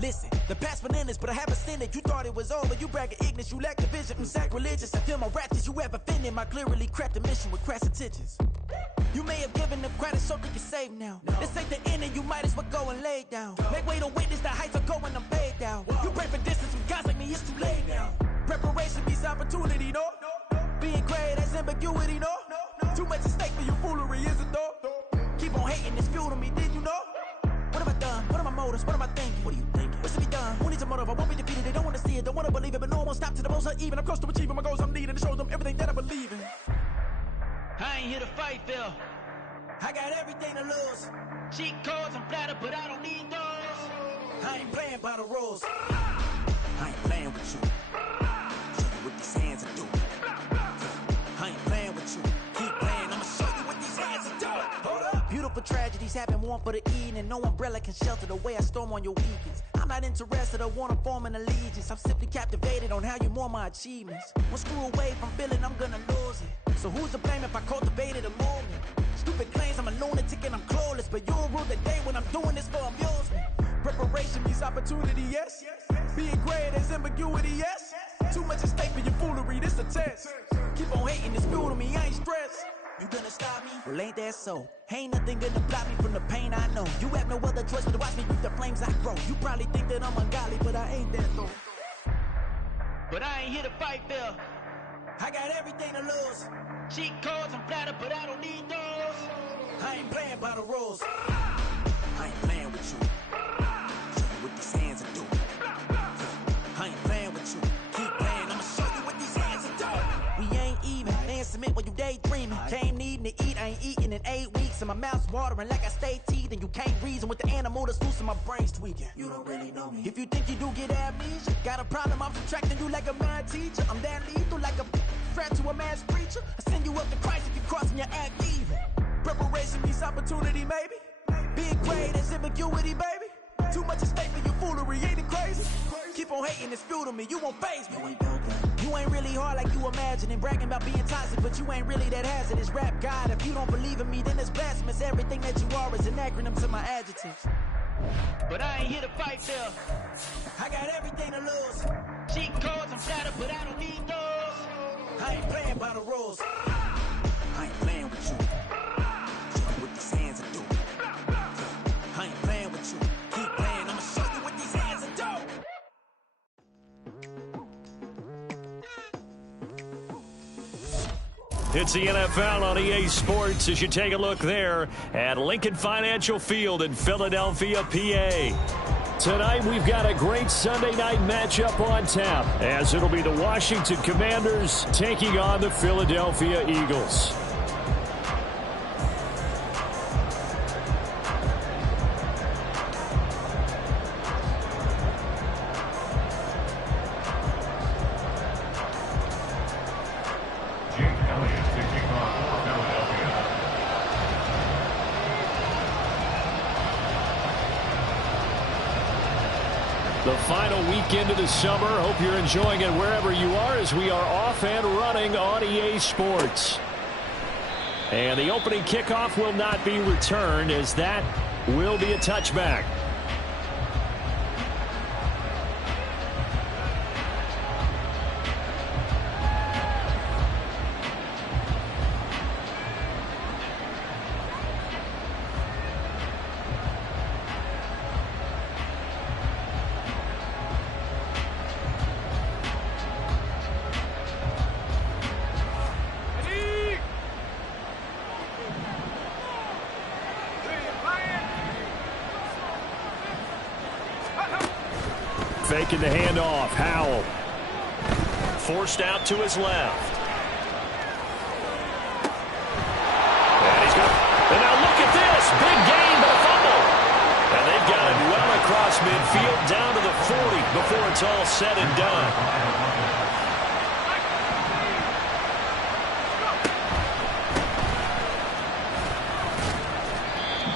Listen, the past bananas, but I haven't seen it. You thought it was over, you bragging ignorance, you lack the vision. I'm sacrilegious, I feel my ratchets, you have offended my clearly crafted mission with crass intentions. You may have given them credit so they can save now. This ain't the end and you might as well go and lay down. Make way to witness the heights are going, I'm paid down. You pray for distance with guys like me, it's too late now. Preparation means opportunity, no? Being great has ambiguity, no? Too much at stake for your foolery, is it though? Keep on hating, it's fuel to me, did you know? What have I done? What are my motives? What am I thinking? What are you thinking? What's to be done? Who needs a motive? I won't be defeated. They don't want to see it, don't want to believe it, but no one won't stop to the most uneven. I'm close to achieving my goals I'm needing to show them everything that I believe in. I ain't here to fight, Phil. I got everything to lose. Cheat codes, I'm flattered, but I don't need those. I ain't playing by the rules. I ain't playing with you. Show you what these hands are doing. I ain't playing with you. Keep playing, I'ma show you what these hands are doing. Hold up. Beautiful tragedies happen, one for the evening. No umbrella can shelter the way I storm on your weekends. I'm not interested or wanna form an allegiance. I'm simply captivated on how you mourn my achievements. One screw away from feeling I'm gonna lose it. So who's to blame if I cultivated a movement? Stupid claims I'm a lunatic and I'm clueless, but you'll rule the day when I'm doing this for amusement. Preparation means opportunity, yes. Being great is ambiguity, yes. Too much at stake for your foolery, this a test. Keep on hating, it's fuel to me, I ain't stressed. You gonna stop me? Well, ain't that so? Ain't nothing gonna block me from the pain I know. You have no other choice but to watch me reap the flames I grow. You probably think that I'm ungodly, but I ain't that though. But I ain't here to fight, Phil. I got everything to lose. Cheat codes, I'm flattered, but I don't need those. I ain't playing by the rules. I ain't playing with you. Show you what these hands are doing. I ain't playing with you. Keep playing, I'ma show you what these hands are doing. We ain't even. They ain't submit when you daydreaming. Came needing to eat, I ain't eating in 8 weeks. And my mouth's watering like I stay teeth. And you can't reason with the animal that's loose and my brain's tweaking. You don't really know me. If you think you do get amnesia, got a problem, I'm subtracting you like a mad teacher. I'm that lethal like a threat to a mass preacher. I send you up to Christ if you crossing your act evil. Preparation means opportunity, maybe. Being great is ambiguity, baby. Too much at stake for your foolery, ain't it crazy? Keep on hating, it's fuel to me, you won't faze me. You ain't really hard like you imagining. Bragging about being toxic, but you ain't really that hazardous. Rap God, if you don't believe in me, then it's blasphemous. Everything that you are is an acronym to my adjectives. But I ain't here to fight, Phil. I got everything to lose. Cheat codes, I'm flattered, but I don't need those. I ain't playing by the rules. I ain't playing with you. Show you what these hands are doing. I ain't playing with you. Keep playing, I'ma show you what these hands are doing. It's the NFL on EA Sports as you take a look there at Lincoln Financial Field in Philadelphia, PA. Tonight we've got a great Sunday night matchup on tap as it'll be the Washington Commanders taking on the Philadelphia Eagles. The final weekend of the summer. Hope you're enjoying it wherever you are as we are off and running on EA Sports. And the opening kickoff will not be returned as that will be a touchback. Faking the handoff. Howell. Forced out to his left. And he's got. And now look at this. Big gain, but a fumble. And they've got it well across midfield down to the 40 before it's all said and done.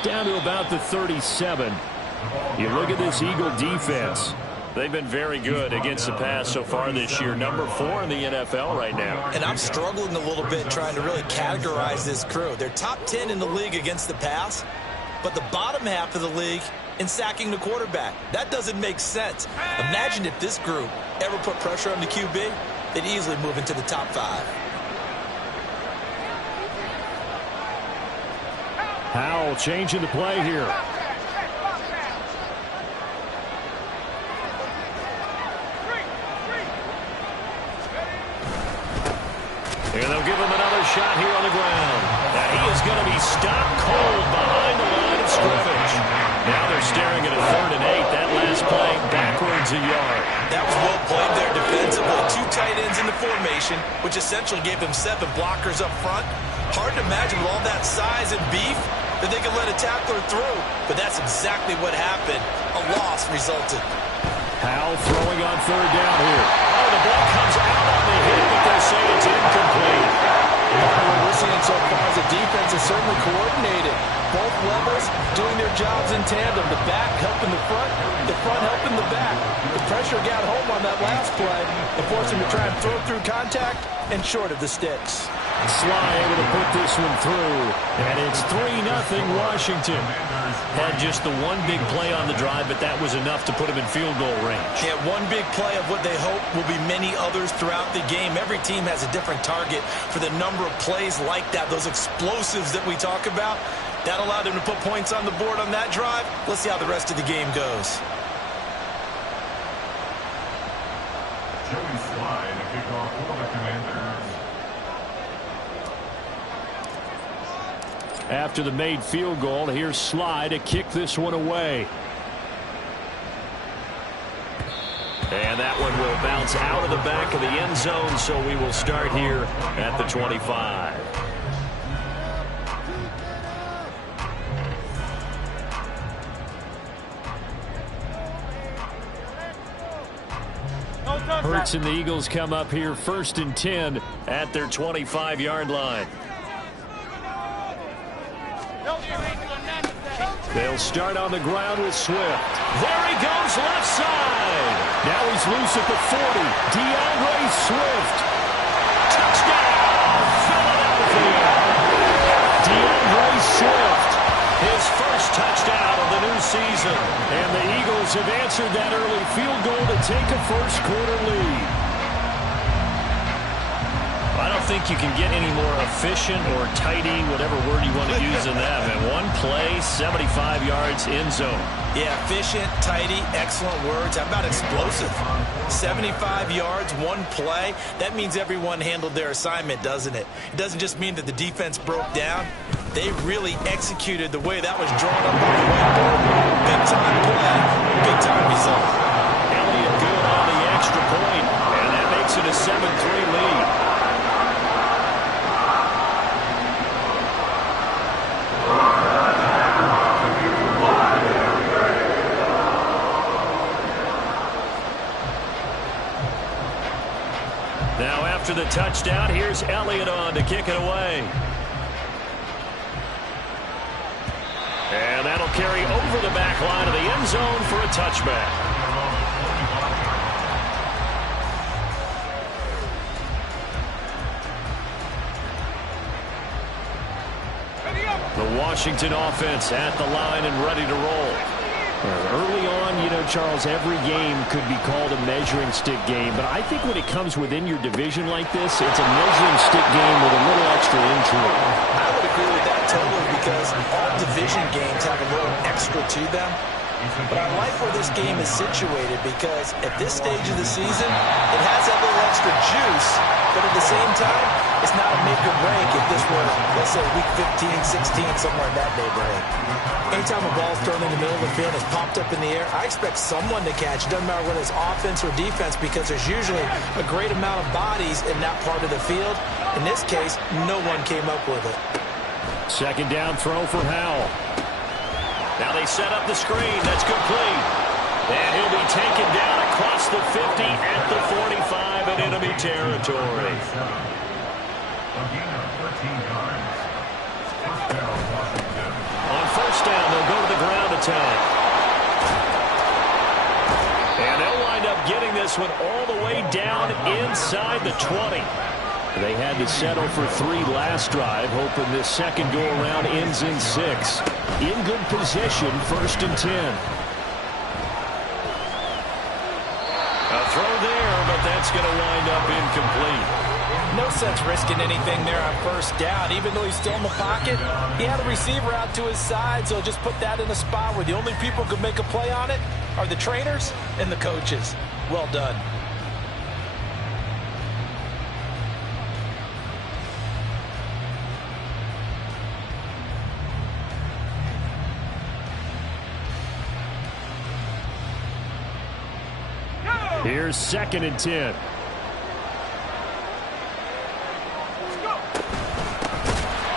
Down to about the 37. You look at this Eagle defense. They've been very good against the pass so far this year. Number 4 in the NFL right now. And I'm struggling a little bit trying to really categorize this crew. They're top 10 in the league against the pass, but the bottom half of the league and sacking the quarterback. That doesn't make sense. Imagine if this group ever put pressure on the QB, they'd easily move into the top 5. Howell changing the play here. And they'll give him another shot here on the ground. Now he is going to be stopped cold behind the line of scrimmage. Now they're staring at a 3rd and 8. That last play backwards a yard. That was well played there defensively. 2 tight ends in the formation, which essentially gave them 7 blockers up front. Hard to imagine with all that size and beef that they could let a tackler through. But that's exactly what happened. A loss resulted. Howell throwing on 3rd down here. Oh, the ball comes out on the hit, but they'll say it's incomplete. What we're seeing so far is the defense is certainly coordinated. Both levels doing their jobs in tandem. The back helping the front helping the back. The pressure got home on that last play and forced him to try and throw through contact and short of the sticks. Sly able to put this one through, and it's 3-0 Washington. Had just the one big play on the drive, but that was enough to put him in field goal range. Yeah, one big play of what they hope will be many others throughout the game. Every team has a different target for the number of plays like that, those explosives that we talk about. That allowed them to put points on the board on that drive. Let's see how the rest of the game goes. Joey Sly to kick off for the Commanders. After the made field goal, here's Sly to kick this one away. And that one will bounce out of the back of the end zone, so we will start here at the 25. Hurts and the Eagles come up here 1st and 10 at their 25-yard line. They'll start on the ground with Swift. There he goes, left side. Now he's loose at the 40. DeAndre Swift. Touchdown, Philadelphia. DeAndre Swift, his first touchdown of the new season. And the Eagles have answered that early field goal to take a first-quarter lead. I don't think you can get any more efficient or tidy, whatever word you want to use in that. And one play, 75 yards, end zone. Yeah, efficient, tidy, excellent words. How about explosive? 75 yards, one play. That means everyone handled their assignment, doesn't it? It doesn't just mean that the defense broke down. They really executed the way that was drawn up on the whiteboard. Big-time play, big-time result. Elliott good on the extra point, and that makes it a 7-3 lead. Now after the touchdown, here's Elliott on to kick it away. And that'll carry over the back line of the end zone for a touchback. The Washington offense at the line and ready to roll. Early on, you know, Charles, every game could be called a measuring stick game. But I think when it comes within your division like this, it's a measuring stick game with a little extra intrigue. I would agree with that totally because all division games have a little extra to them. But I like where this game is situated because at this stage of the season, it has that little extra juice. But at the same time, it's not a make or break if this were, let's say, week 15, 16, somewhere in that neighborhood. Anytime a ball's thrown in the middle of the field, it's popped up in the air, I expect someone to catch. It doesn't matter whether it's offense or defense because there's usually a great amount of bodies in that part of the field. In this case, no one came up with it. Second down throw for Howell. Now they set up the screen. That's complete. And he'll be taken down across the 50 at the 45 in enemy territory. On first down, they'll go to the ground attack. And they'll wind up getting this one all the way down inside the 20. They had to settle for 3 last drive, hoping this second go-around ends in 6. In good position, 1st and 10. A throw there, but that's going to wind up incomplete. No sense risking anything there on 1st down. Even though he's still in the pocket, he had a receiver out to his side, so just put that in a spot where the only people who could make a play on it are the trainers and the coaches. Well done. Here's 2nd and 10.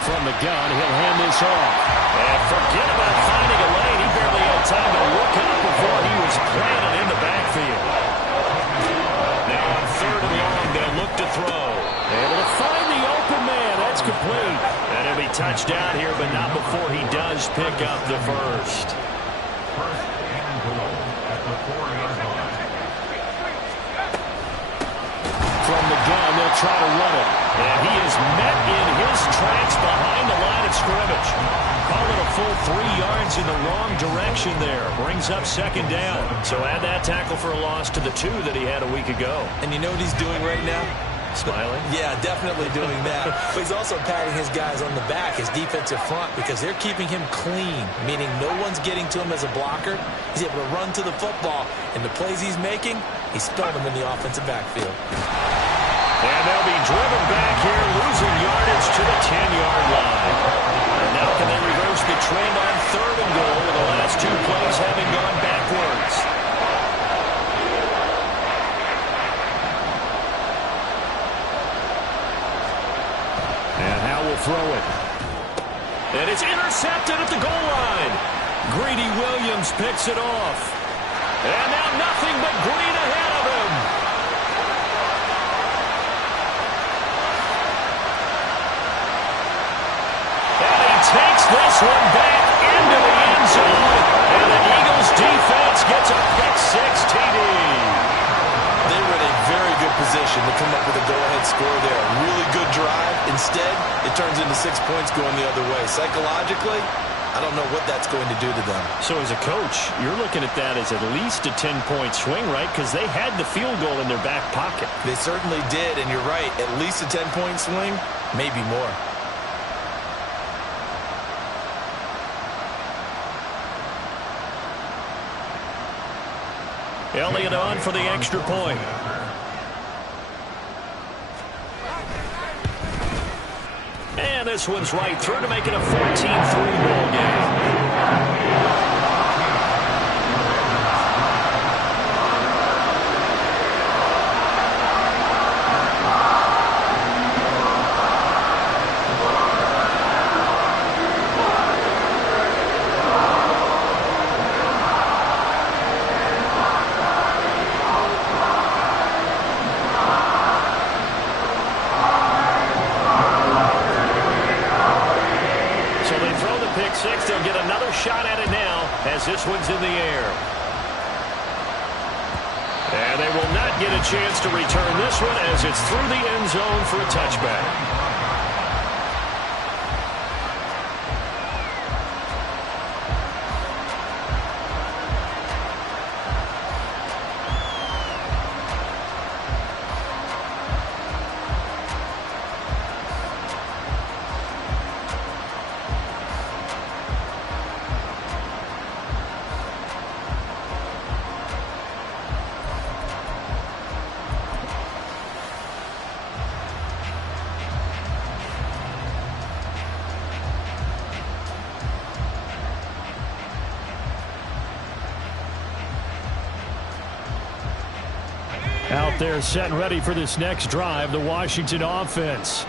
From the gun, he'll hand this off. And forget about finding a lane. He barely had time to look up before he was planted in the backfield. Now on 3rd and long, they'll look to throw. Able to find the open man. That's complete. And he'll be touched down here, but not before he does pick up the first. 1st and goal at the 4-yard line. From the gun, they'll try to run it. And he is met in his tracks behind the line of scrimmage. Call it a full 3 yards in the wrong direction there. Brings up 2nd down. So add that tackle for a loss to the 2 that he had a week ago. And you know what he's doing right now? Smiling? Yeah, definitely doing that. But he's also patting his guys on the back, his defensive front, because they're keeping him clean, meaning no one's getting to him as a blocker. He's able to run to the football, and the plays he's making, he's spelling them in the offensive backfield. And they'll be driven back here, losing yardage to the 10-yard line. And now can they reverse the trend on 3rd and goal with the last 2 plays having gone backwards? And Howe will throw it. And it's intercepted at the goal line. Greedy Williams picks it off. And now nothing but green ahead of him. Takes this one back into the end zone, and the Eagles defense gets a pick-6 TD. They were in a very good position to come up with a go-ahead score there. Really good drive. Instead, it turns into 6 points going the other way. Psychologically, I don't know what that's going to do to them. So as a coach, you're looking at that as at least a 10-point swing, right? Because they had the field goal in their back pocket. They certainly did, and you're right. At least a 10-point swing, maybe more. Elliott on for the extra point. And this one's right through to make it a 14-3 ball game. They'll get another shot at it now as this one's in the air. And they will not get a chance to return this one as it's through the end zone for a touchback. Out there set and ready for this next drive, the Washington offense.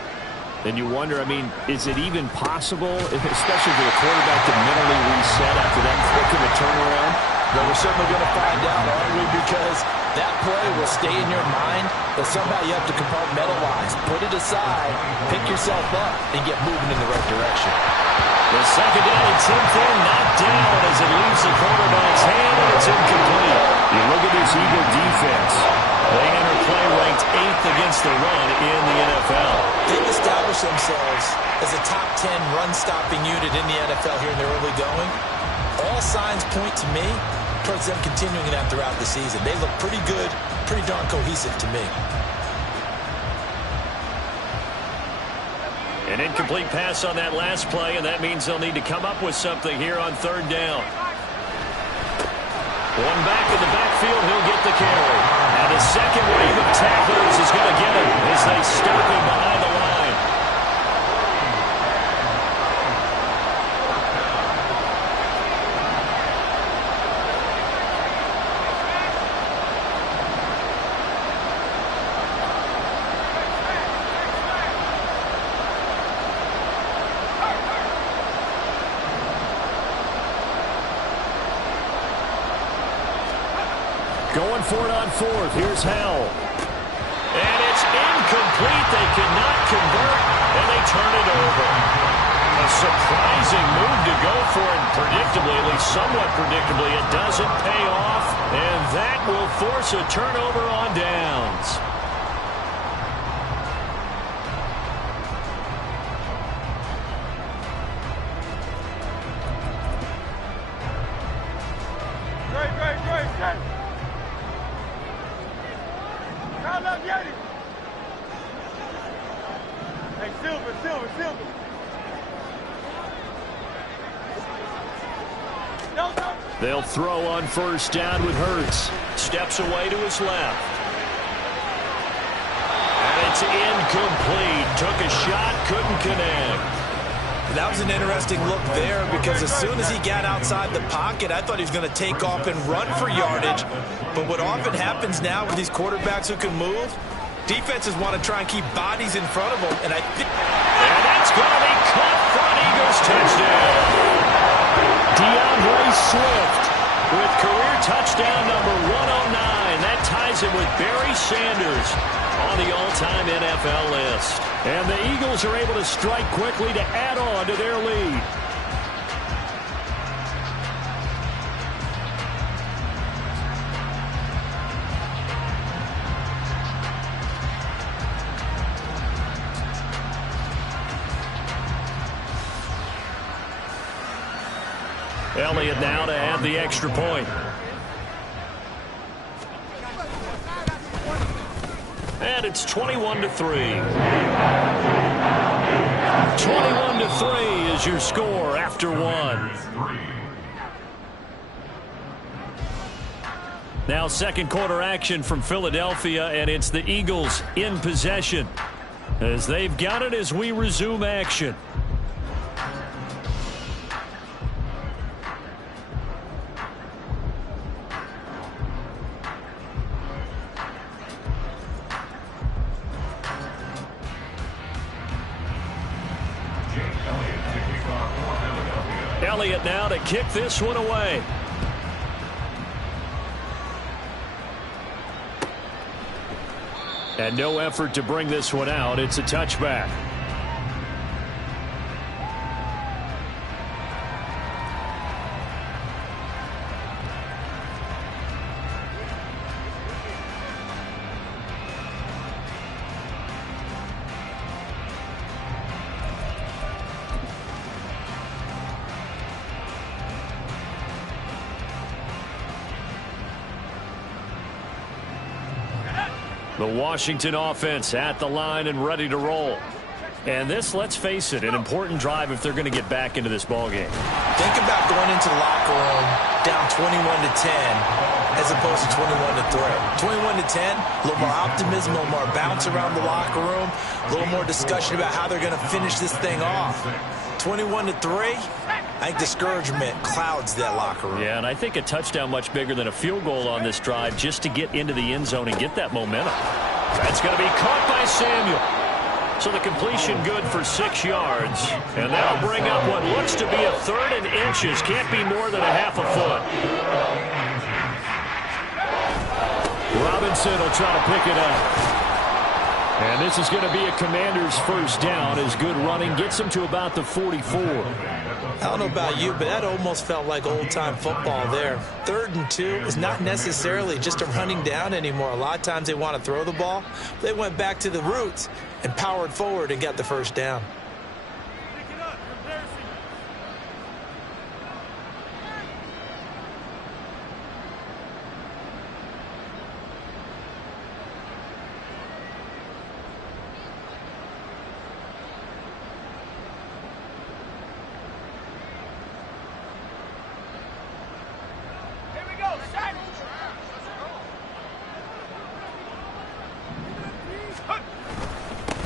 And you wonder, I mean, is it even possible, especially for the quarterback, to mentally reset after that quick of a turnaround? Well, we're certainly going to find out, aren't we? Because that play will stay in your mind, but somehow you have to compartmentalize. Put it aside, pick yourself up, and get moving in the right direction. The second down and 10th in, knocked down as it leaves the quarterback's hand, and it's incomplete. You look at this Eagle defense. They enter play ranked 8th against the run in the NFL. They've established themselves as a top 10 run-stopping unit in the NFL here in their early going. All signs point to me towards them continuing that throughout the season. They look pretty good, pretty darn cohesive to me. An incomplete pass on that last play, and that means they'll need to come up with something here on 3rd down. One back in the backfield, he'll get the carry. And the second wave of tacklers is going to get him as they stop him behind the line. Going for it on 4th. Here's Howell. And it's incomplete. They cannot convert, and they turn it over. A surprising move to go for it predictably, at least somewhat predictably. It doesn't pay off, and that will force a turnover on downs. They'll throw on 1st down with Hurts. Steps away to his left. And it's incomplete. Took a shot, couldn't connect. That was an interesting look there because as soon as he got outside the pocket, I thought he was going to take off and run for yardage. But what often happens now with these quarterbacks who can move, defenses want to try and keep bodies in front of them. And that's going to be caught front. Eagles touchdown. DeAndre Swift with career touchdown number 109. That ties him with Barry Sanders on the all-time NFL list. And the Eagles are able to strike quickly to add on to their lead. Elliott now to add the extra point. And it's 21-3. 21-3 is your score after 1. Now 2nd quarter action from Philadelphia, and it's the Eagles in possession as they've got it as we resume action. Elliott now to kick this one away. And no effort to bring this one out. It's a touchback. The Washington offense at the line and ready to roll. And this, let's face it, an important drive if they're going to get back into this ballgame. Think about going into the locker room down 21-10 as opposed to 21-3. 21-10, a little more optimism, a little more bounce around the locker room, a little more discussion about how they're going to finish this thing off. 21-3, I think discouragement clouds that locker room. Yeah, and I think a touchdown much bigger than a field goal on this drive just to get into the end zone and get that momentum. That's going to be caught by Samuel. So the completion good for 6 yards. And that'll bring up what looks to be a 3rd and inches. Can't be more than a half a foot. Robinson will try to pick it up. And this is going to be a Commander's 1st down as good running gets them to about the 44. I don't know about you, but that almost felt like old-time football there. 3rd and 2 is not necessarily just a running down anymore. A lot of times they want to throw the ball. They went back to the roots and powered forward and got the first down.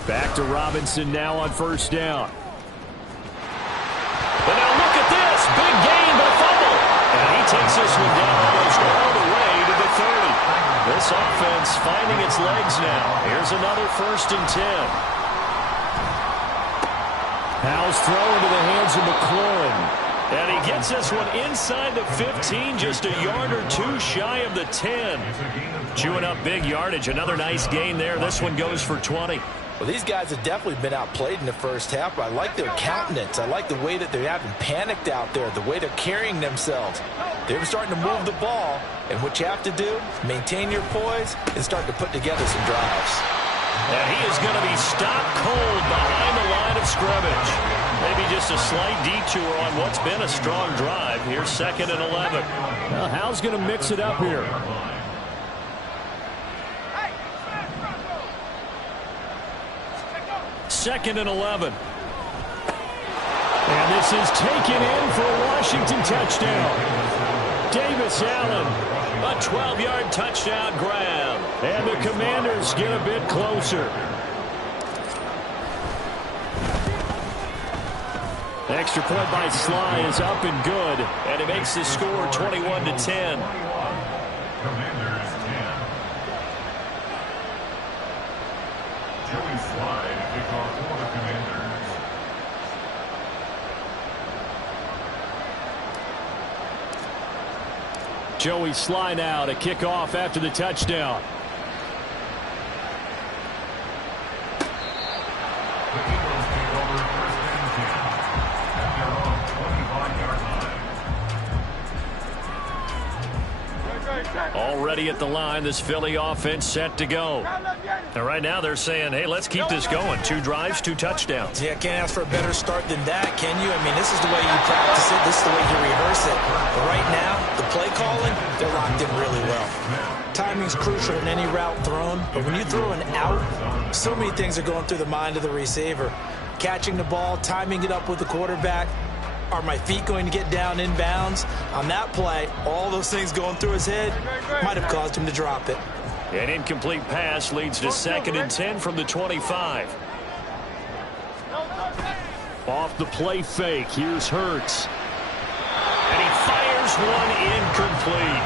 Back to Robinson now on 1st down. But now look at this. Big gain but fumble. And he takes this one down almost all the way to the 30. This offense finding its legs now. Here's another 1st and 10. Howell's throw into the hands of McLaurin. And he gets this one inside the 15, just a yard or 2 shy of the 10. Chewing up big yardage. Another nice gain there. This one goes for 20. Well, these guys have definitely been outplayed in the first half, but I like their countenance. I like the way that they haven't panicked out there, the way they're carrying themselves. They're starting to move the ball, and what you have to do, maintain your poise and start to put together some drives. And he is going to be stopped cold behind the line of scrimmage. Maybe just a slight detour on what's been a strong drive. Here's 2nd and 11. Well, Howell's going to mix it up here. Second and 11. And this is taken in for a Washington touchdown. Davis Allen, a 12-yard touchdown grab. And the Commanders get a bit closer. Extra point by Sly is up and good. And it makes the score 21-10. Commanders 10. Joey Slye to kick off for the Commanders. Joey Sly now to kick off after the touchdown. The Eagles take over 1st and 10 at their own 25-yard line. Already at the line, this Philly offense set to go. And right now they're saying, hey, let's keep this going. 2 drives, 2 touchdowns. Yeah, can't ask for a better start than that, can you? I mean, this is the way you practice it. This is the way you rehearse it. But right now, the play calling, they're locked in really well. Timing's crucial in any route thrown. But when you throw an out, so many things are going through the mind of the receiver. Catching the ball, timing it up with the quarterback. Are my feet going to get down in bounds? On that play, all those things going through his head might have caused him to drop it. An incomplete pass leads to 2nd and 10 from the 25. Off the play fake, here's Hurts. And he fires one incomplete.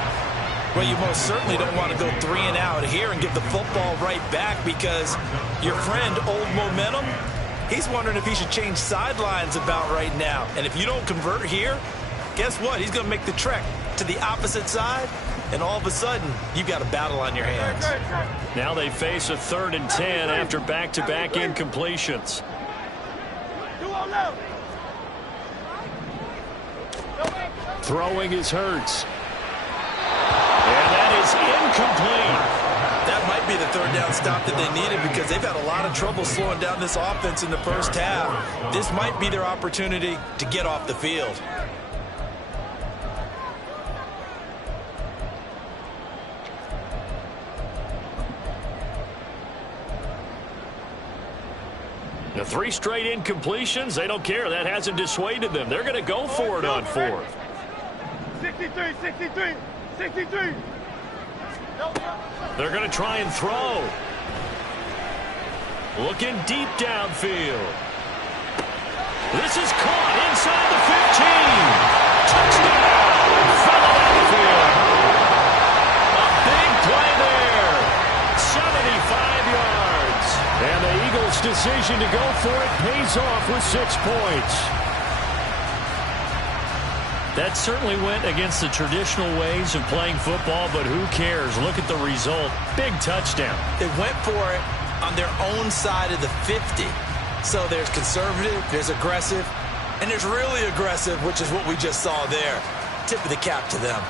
Well, you most certainly don't want to go 3 and out here and give the football right back because your friend, Old Momentum, he's wondering if he should change sidelines about right now. And if you don't convert here, guess what? He's going to make the trek to the opposite side, and all of a sudden, you've got a battle on your hands. Now they face a 3rd and 10 after back-to-back incompletions. Throwing is Hurts. And that is incomplete. That might be the 3rd down stop that they needed because they've had a lot of trouble slowing down this offense in the first half. This might be their opportunity to get off the field. The 3 straight incompletions, they don't care. That hasn't dissuaded them. They're going to go for it on 4th. 63, 63, 63. They're going to try and throw. Looking deep downfield. This is caught inside the 15. Touchdown! Philadelphia. A big play there. 75 yards. And the Eagles' decision to go for it pays off with 6 points. That certainly went against the traditional ways of playing football, but who cares? Look at the result. Big touchdown. They went for it on their own side of the 50. So there's conservative, there's aggressive, And it's really aggressive, which is what we just saw there. Tip of the cap to them.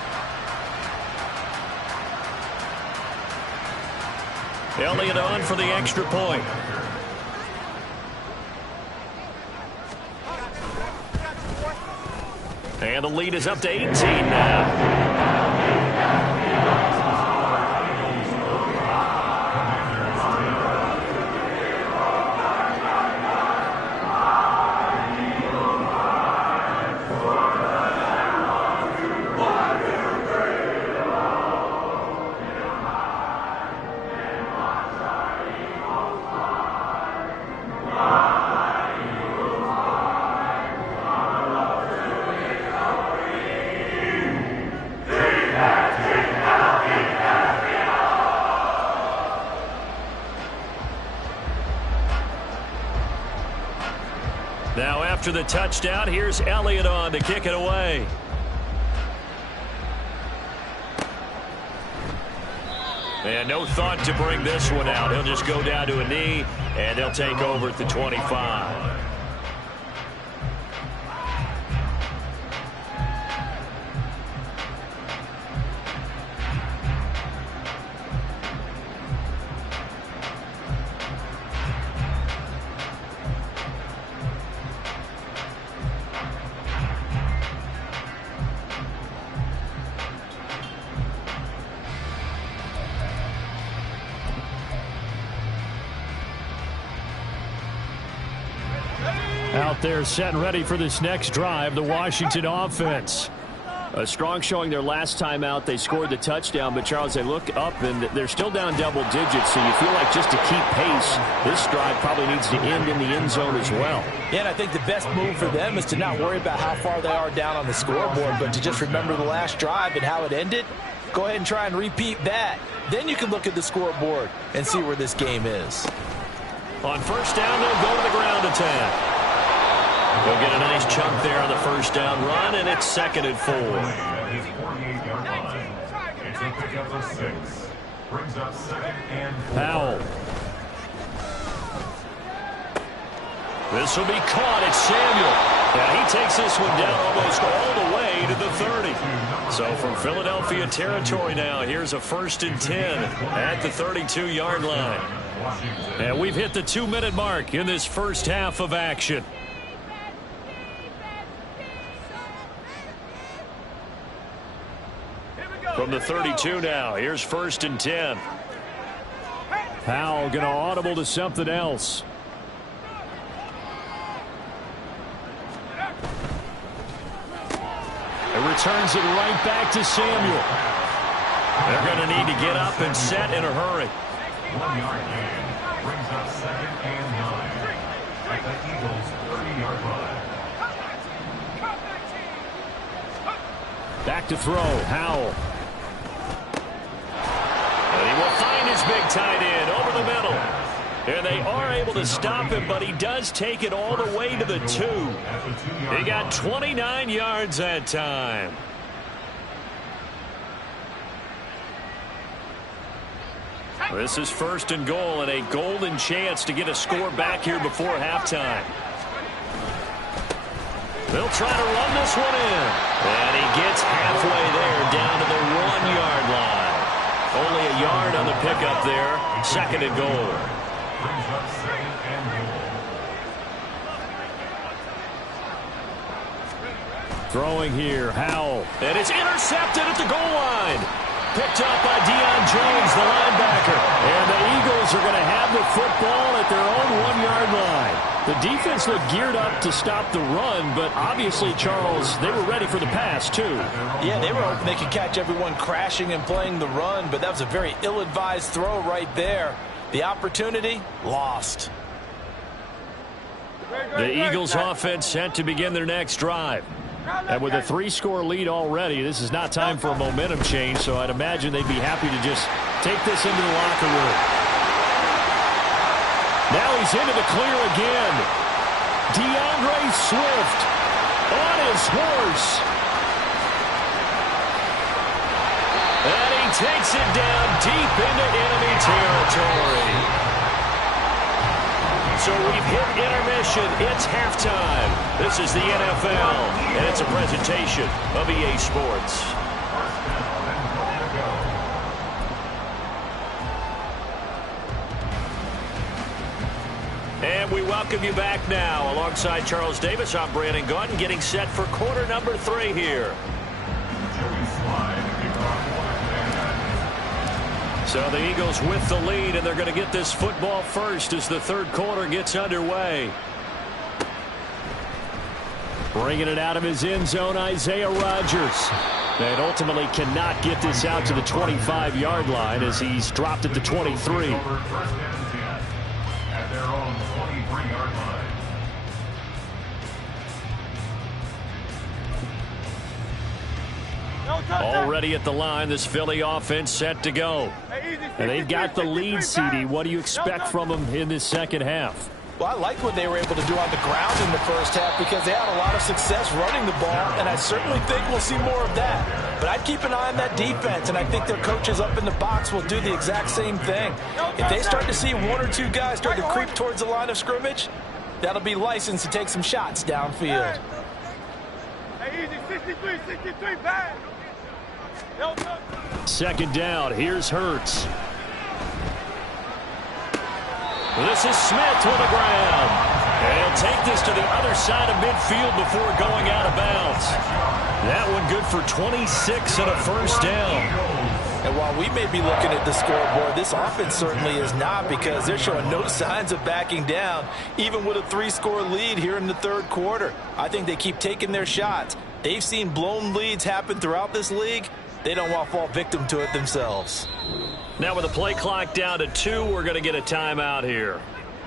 Elliott on for the extra point. And the lead is up to 18 now. Now after the touchdown, here's Elliott on to kick it away. And no thought to bring this one out. He'll just go down to a knee, and they'll take over at the 25. Out there set and ready for this next drive, the Washington offense. A strong showing their last time out. They scored the touchdown, but Charles, they look up and they're still down double digits, so you feel like just to keep pace, this drive probably needs to end in the end zone as well. Yeah, and I think the best move for them is to not worry about how far they are down on the scoreboard, but to just remember the last drive and how it ended. Go ahead and try and repeat that. Then you can look at the scoreboard and see where this game is. On first down, they'll go to the ground attack. They'll get a nice chunk there on the first down run, and it's 2nd and 4. His 48-yard line. It's a pickup of 6. Brings up 2nd and 4. Powell. This will be caught. It's Samuel. Yeah, he takes this one down almost all the way to the 30. So from Philadelphia territory now, here's a 1st and 10 at the 32-yard line. And we've hit the 2-minute mark in this first half of action. From the 32 now, here's 1st and 10. Powell going to audible to something else. It returns it right back to Samuel. They're going to need to get up and set in a hurry. 1-yard gain brings up 2nd and 9 at the Eagles' 30-yard line. Back to throw, Howell. And he will find his big tight end over the middle. And they are able to stop him, but he does take it all the way to the 2. He got 29 yards that time. This is 1st and goal and a golden chance to get a score back here before halftime. They'll try to run this one in. And he gets halfway there down to the 1-yard line. Only a yard on the pickup there. 2nd and goal. Brings up 2nd and goal. Throwing here, Howell. And it's intercepted at the goal line. Picked up by Deion Jones, the linebacker. And the Eagles are going to have the football at their own 1-yard line. The defense looked geared up to stop the run, but obviously, Charles, they were ready for the pass, too. Yeah, they were hoping they could catch everyone crashing and playing the run, but that was a very ill-advised throw right there. The opportunity, lost. The Eagles offense set to begin their next drive. And with a 3-score lead already, this is not time for a momentum change, so I'd imagine they'd be happy to just take this into the locker room. Now he's into the clear again. DeAndre Swift on his horse. And he takes it down deep into enemy territory. So we've hit intermission. It's halftime. This is the NFL, and it's a presentation of EA Sports. And we welcome you back now. Alongside Charles Davis, I'm Brandon Gaudin, getting set for quarter number 3 here. So the Eagles with the lead, and they're going to get this football first as the third quarter gets underway. Bringing it out of his end zone, Isaiah Rodgers. And ultimately cannot get this out to the 25-yard line as he's dropped at the 23. At their own 23-yard line. Already at the line, this Philly offense set to go. And they've got the lead, CD. What do you expect from them in this second half? Well, I like what they were able to do on the ground in the first half because they had a lot of success running the ball, and I certainly think we'll see more of that. But I'd keep an eye on that defense, and I think their coaches up in the box will do the exact same thing. If they start to see one or two guys start to creep towards the line of scrimmage, that'll be licensed to take some shots downfield. Second down, here's Hurts. This is Smith with the ground. And he'll take this to the other side of midfield before going out of bounds. That one good for 26 and a first down. And while we may be looking at the scoreboard, this offense certainly is not, because they're showing no signs of backing down, even with a 3-score lead here in the third quarter. I think they keep taking their shots. They've seen blown leads happen throughout this league. They don't want to fall victim to it themselves. Now with the play clock down to 2, we're going to get a timeout here.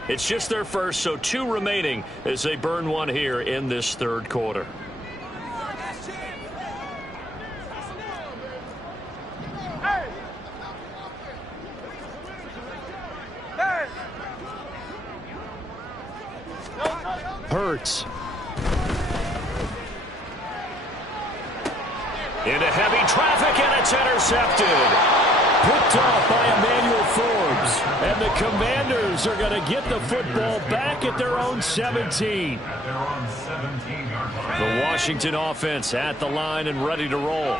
It's just their first, so 2 remaining as they burn one here in this third quarter. Hurts. Into heavy traffic, and it's intercepted. Picked off by Emmanuel Forbes. And the Commanders are going to get the football back at their own 17. At their own 17-yard line. The Washington offense at the line and ready to roll.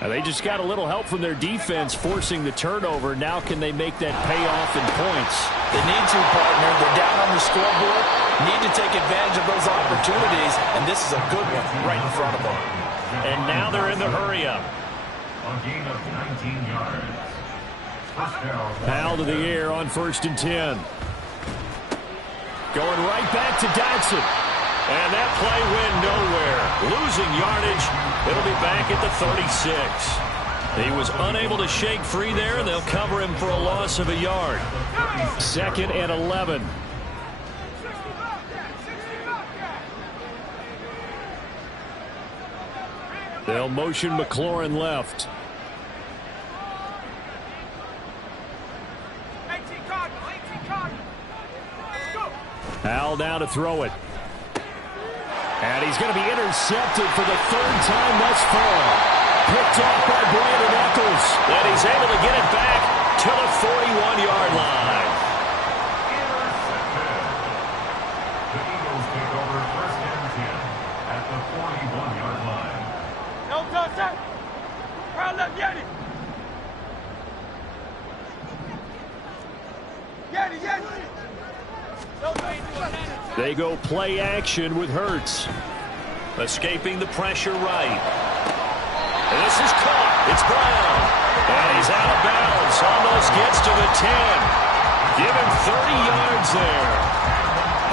And they just got a little help from their defense forcing the turnover. Now can they make that pay off in points? They need to, partner. They're down on the scoreboard. Need to take advantage of those opportunities. And this is a good one right in front of them. And now they're in the hurry-up. A gain of 19 yards. First down. Powell to the air on 1st and 10. Going right back to Dodson. And that play went nowhere. Losing yardage. It'll be back at the 36. He was unable to shake free there, and they'll cover him for a loss of a yard. 2nd and 11. They'll motion McLaurin left. Al now to throw it. And he's going to be intercepted for the 3rd time thus far. Picked off by Brandon Echols. And he's able to get it back to the 41-yard line. The Eagles take over 1st and 10 at the 41-yard line. No touchdown. Crowd left, Yeti. Yeti. They go play action with Hurts. Escaping the pressure right. And this is caught. It's Brown. And he's out of bounds. Almost gets to the 10. Give him 30 yards there.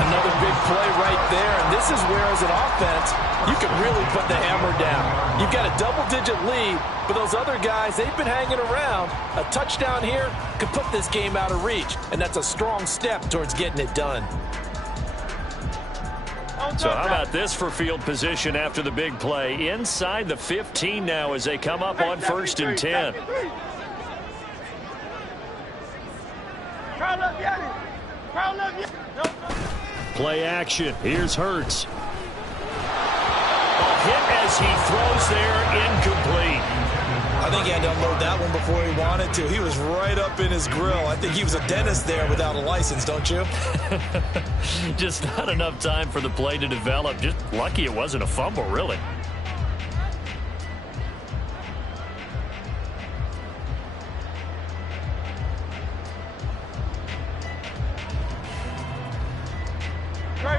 Another big play right there. And this is where, as an offense, you can really put the hammer down. You've got a double-digit lead, but those other guys, they've been hanging around. A touchdown here could put this game out of reach, and that's a strong step towards getting it done. So how about this for field position after the big play? Inside the 15 now as they come up on 1st and 10. Play action. Here's Hurts. A hit as he throws there, incomplete. I think he had to unload that one before he wanted to. He was right up in his grill. I think he was a dentist there without a license, don't you? Just not enough time for the play to develop. Just lucky it wasn't a fumble, really.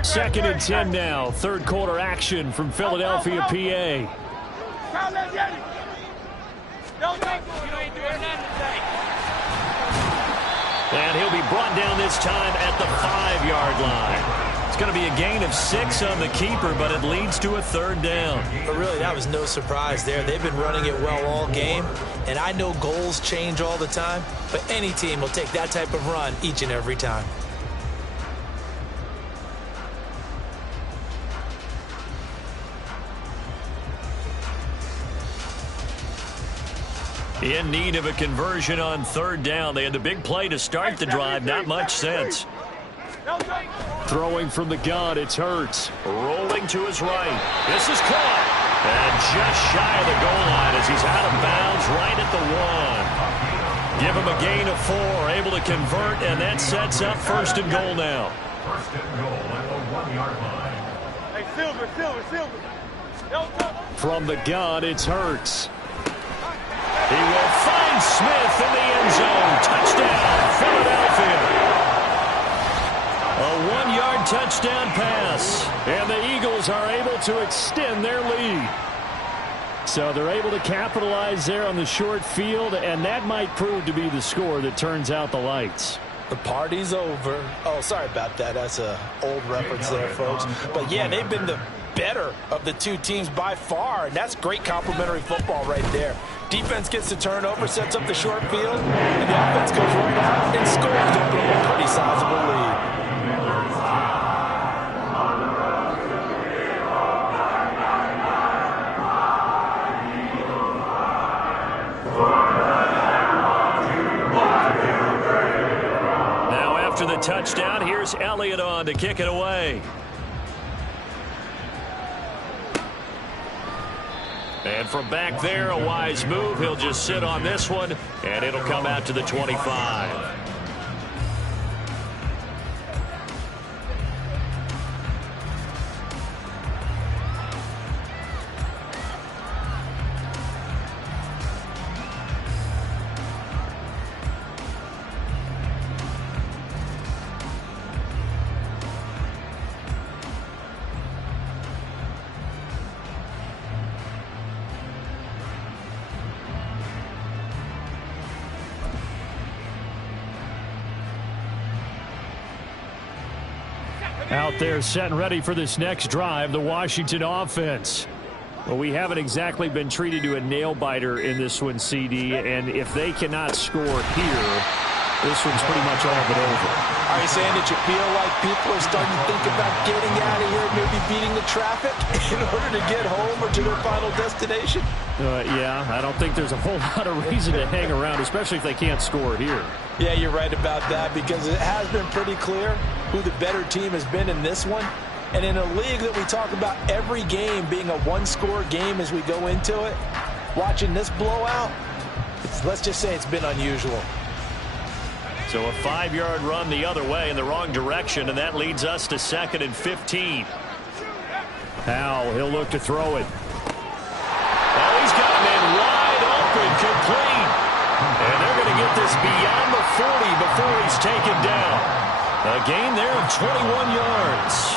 Second and 10 now. Third quarter action from Philadelphia, PA. And he'll be brought down this time at the 5-yard line. It's going to be a gain of 6 on the keeper, but it leads to a third down. But really, that was no surprise there. They've been running it well all game, and I know goals change all the time, but any team will take that type of run each and every time. In need of a conversion on third down. They had the big play to start the drive. Not much sense. Throwing from the gun, it's Hurts. Rolling to his right. This is caught. And just shy of the goal line as he's out of bounds right at the 1. Give him a gain of 4. Able to convert, and that sets up first and goal now. First and goal at the 1-yard line. Hey, Silver. From the gun, it's Hurts. He will find Smith in the end zone. Touchdown, Philadelphia. A 1-yard touchdown pass. And the Eagles are able to extend their lead. So they're able to capitalize there on the short field, and that might prove to be the score that turns out the lights. The party's over. Oh, sorry about that. That's an old reference there, folks. But, yeah, they've been the better of the two teams by far, and that's great complimentary football right there. Defense gets the turnover, sets up the short field, and the offense goes right out and scores to open up a pretty sizable lead. Now after the touchdown, here's Elliott on to kick it away. And from back there, a wise move. He'll just sit on this one, and it'll come out to the 25. Out there set and ready for this next drive, the Washington offense. Well, we haven't exactly been treated to a nail-biter in this one, CD, and if they cannot score here, this one's pretty much all but over. Are you saying that you feel like people are starting to think about getting out of here, maybe beating the traffic in order to get home or to their final destination? Yeah, I don't think there's a whole lot of reason to hang around, especially if they can't score here. Yeah, you're right about that, because it has been pretty clear who the better team has been in this one. And in a league that we talk about every game being a one-score game as we go into it, watching this blowout, let's just say it's been unusual. So a 5-yard run the other way in the wrong direction, and that leads us to 2nd and 15. Howell, he'll look to throw it. Oh, he's got a man wide open, complete. And they're going to get this beyond the 40 before he's taken down. A gain there of 21 yards.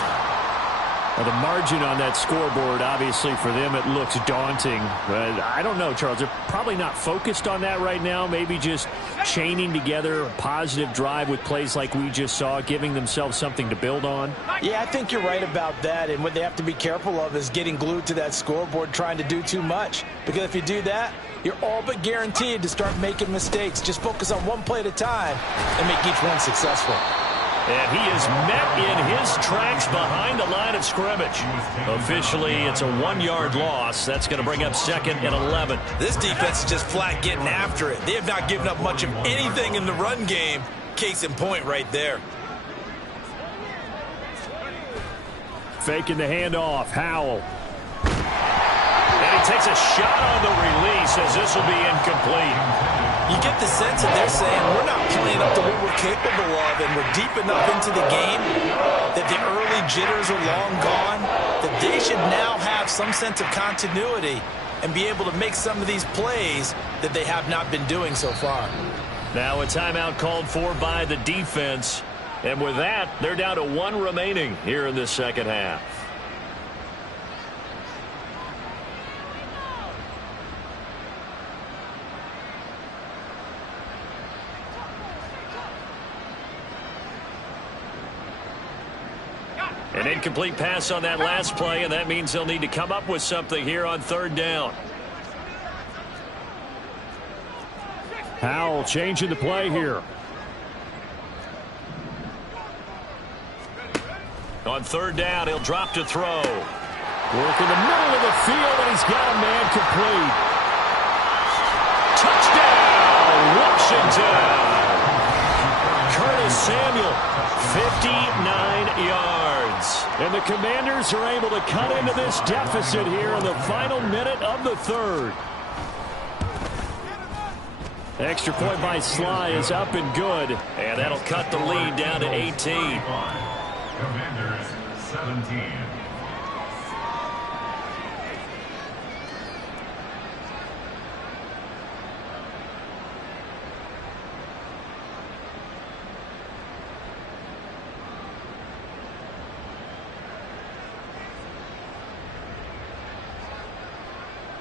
Well, the margin on that scoreboard, obviously, for them, it looks daunting. But I don't know, Charles. They're probably not focused on that right now. Maybe just chaining together a positive drive with plays like we just saw, giving themselves something to build on. Yeah, I think you're right about that. And what they have to be careful of is getting glued to that scoreboard, trying to do too much. Because if you do that, you're all but guaranteed to start making mistakes. Just focus on one play at a time and make each one successful. And he is met in his tracks behind the line of scrimmage. Officially, it's a 1-yard loss. That's going to bring up 2nd and 11. This defense is just flat getting after it. They have not given up much of anything in the run game. Case in point right there. Faking the handoff. Howell. And he takes a shot on the release as this will be incomplete. You get the sense that they're saying we're not playing up to what we're capable of, and we're deep enough into the game that the early jitters are long gone, that they should now have some sense of continuity and be able to make some of these plays that they have not been doing so far. Now a timeout called for by the defense. And with that, they're down to 1 remaining here in the second half. An incomplete pass on that last play, and that means they'll need to come up with something here on 3rd down. Howell changing the play here. On 3rd down, he'll drop to throw. Work in the middle of the field, and he's got a man complete. Touchdown, Washington! Curtis Samuel, 59 yards. And the Commanders are able to cut into this deficit here in the final minute of the 3rd. Extra point by Sly is up and good. And that'll cut the lead down to 18. Commanders 17.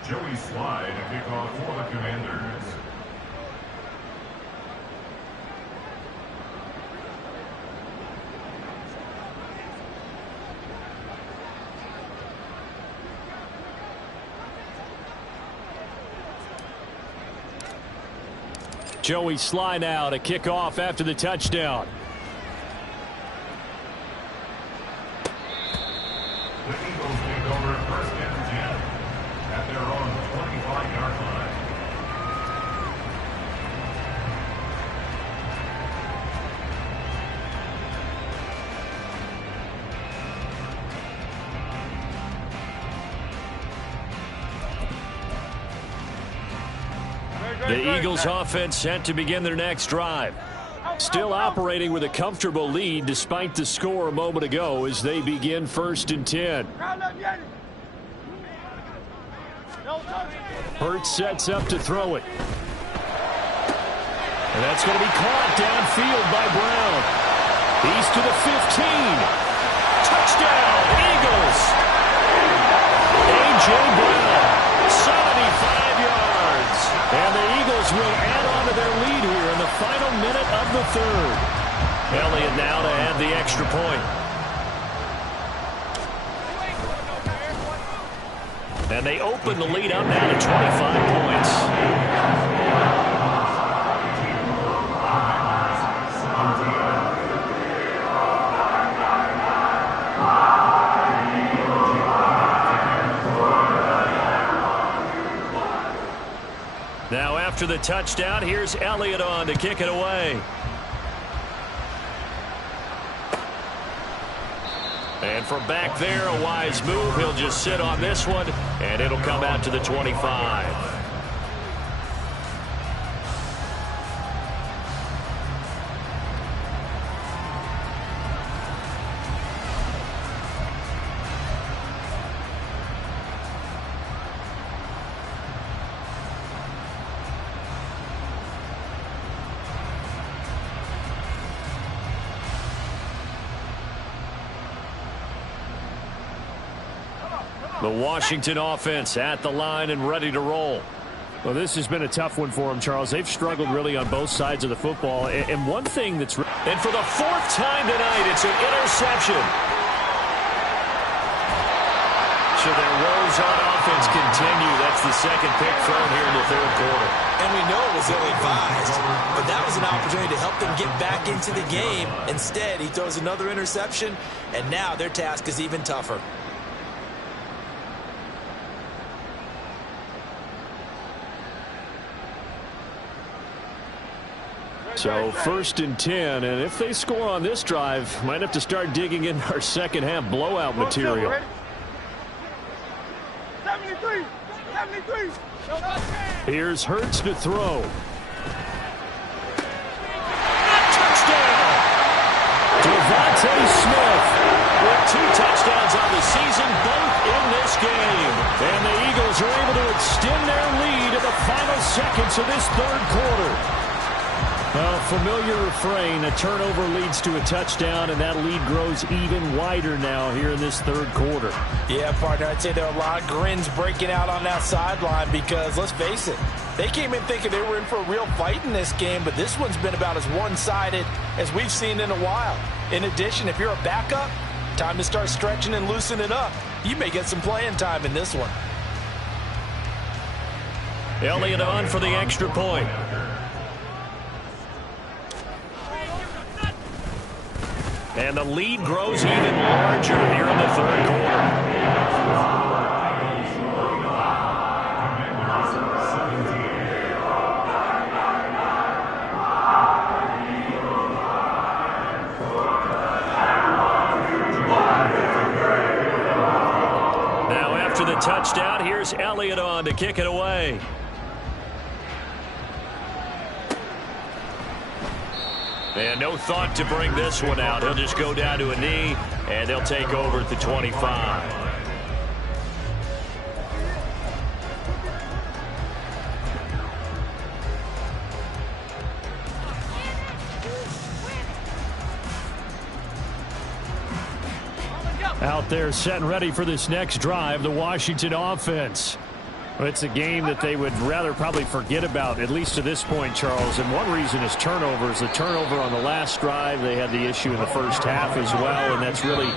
Joey Slye to kick off for the Commanders. Joey Slye now to kick off after the touchdown. The Eagles take over 1st and 10 at their own 25-yard line. The Eagles offense set to begin their next drive. Still operating with a comfortable lead despite the score a moment ago as they begin 1st and 10. Hurts sets up to throw it. And that's going to be caught downfield by Brown. He's to the 15. Touchdown, Eagles! A.J. Brown, 75 yards. And the Eagles will add on to their lead here in the final minute of the 3rd. Elliott now to add the extra point. And they open the lead up now to 25 points. Now after the touchdown, here's Elliott on to kick it away. And from back there, a wise move. He'll just sit on this one, and it'll come out to the 25. The Washington offense at the line and ready to roll. Well, this has been a tough one for them, Charles. They've struggled really on both sides of the football. And one thing that's... And for the 4th time tonight, it's an interception. So their woes on offense continue. That's the 2nd pick thrown here in the 3rd quarter. And we know it was ill-advised, but that was an opportunity to help them get back into the game. Instead, he throws another interception, and now their task is even tougher. So 1st and 10, and if they score on this drive, might have to start digging in our second half blowout material. 73, 73. Here's Hurts to throw. Touchdown! Devontae Smith with 2 touchdowns on the season, both in this game. And the Eagles are able to extend their lead in the final seconds of this third quarter. A familiar refrain, a turnover leads to a touchdown, and that lead grows even wider now here in this third quarter. Yeah, partner, I'd say there are a lot of grins breaking out on that sideline because, let's face it, they came in thinking they were in for a real fight in this game, but this one's been about as one-sided as we've seen in a while. In addition, if you're a backup, time to start stretching and loosening up. You may get some playing time in this one. Elliott on for the extra point. And the lead grows even larger here in the third quarter. Now after the touchdown, here's Elliott on to kick it away. And no thought to bring this one out. He'll just go down to a knee, and they'll take over at the 25. Out there set and ready for this next drive, the Washington offense. Well, it's a game that they would rather probably forget about, at least to this point, Charles. And one reason is turnovers. The turnover on the last drive, they had the issue in the first half as well, and that's really,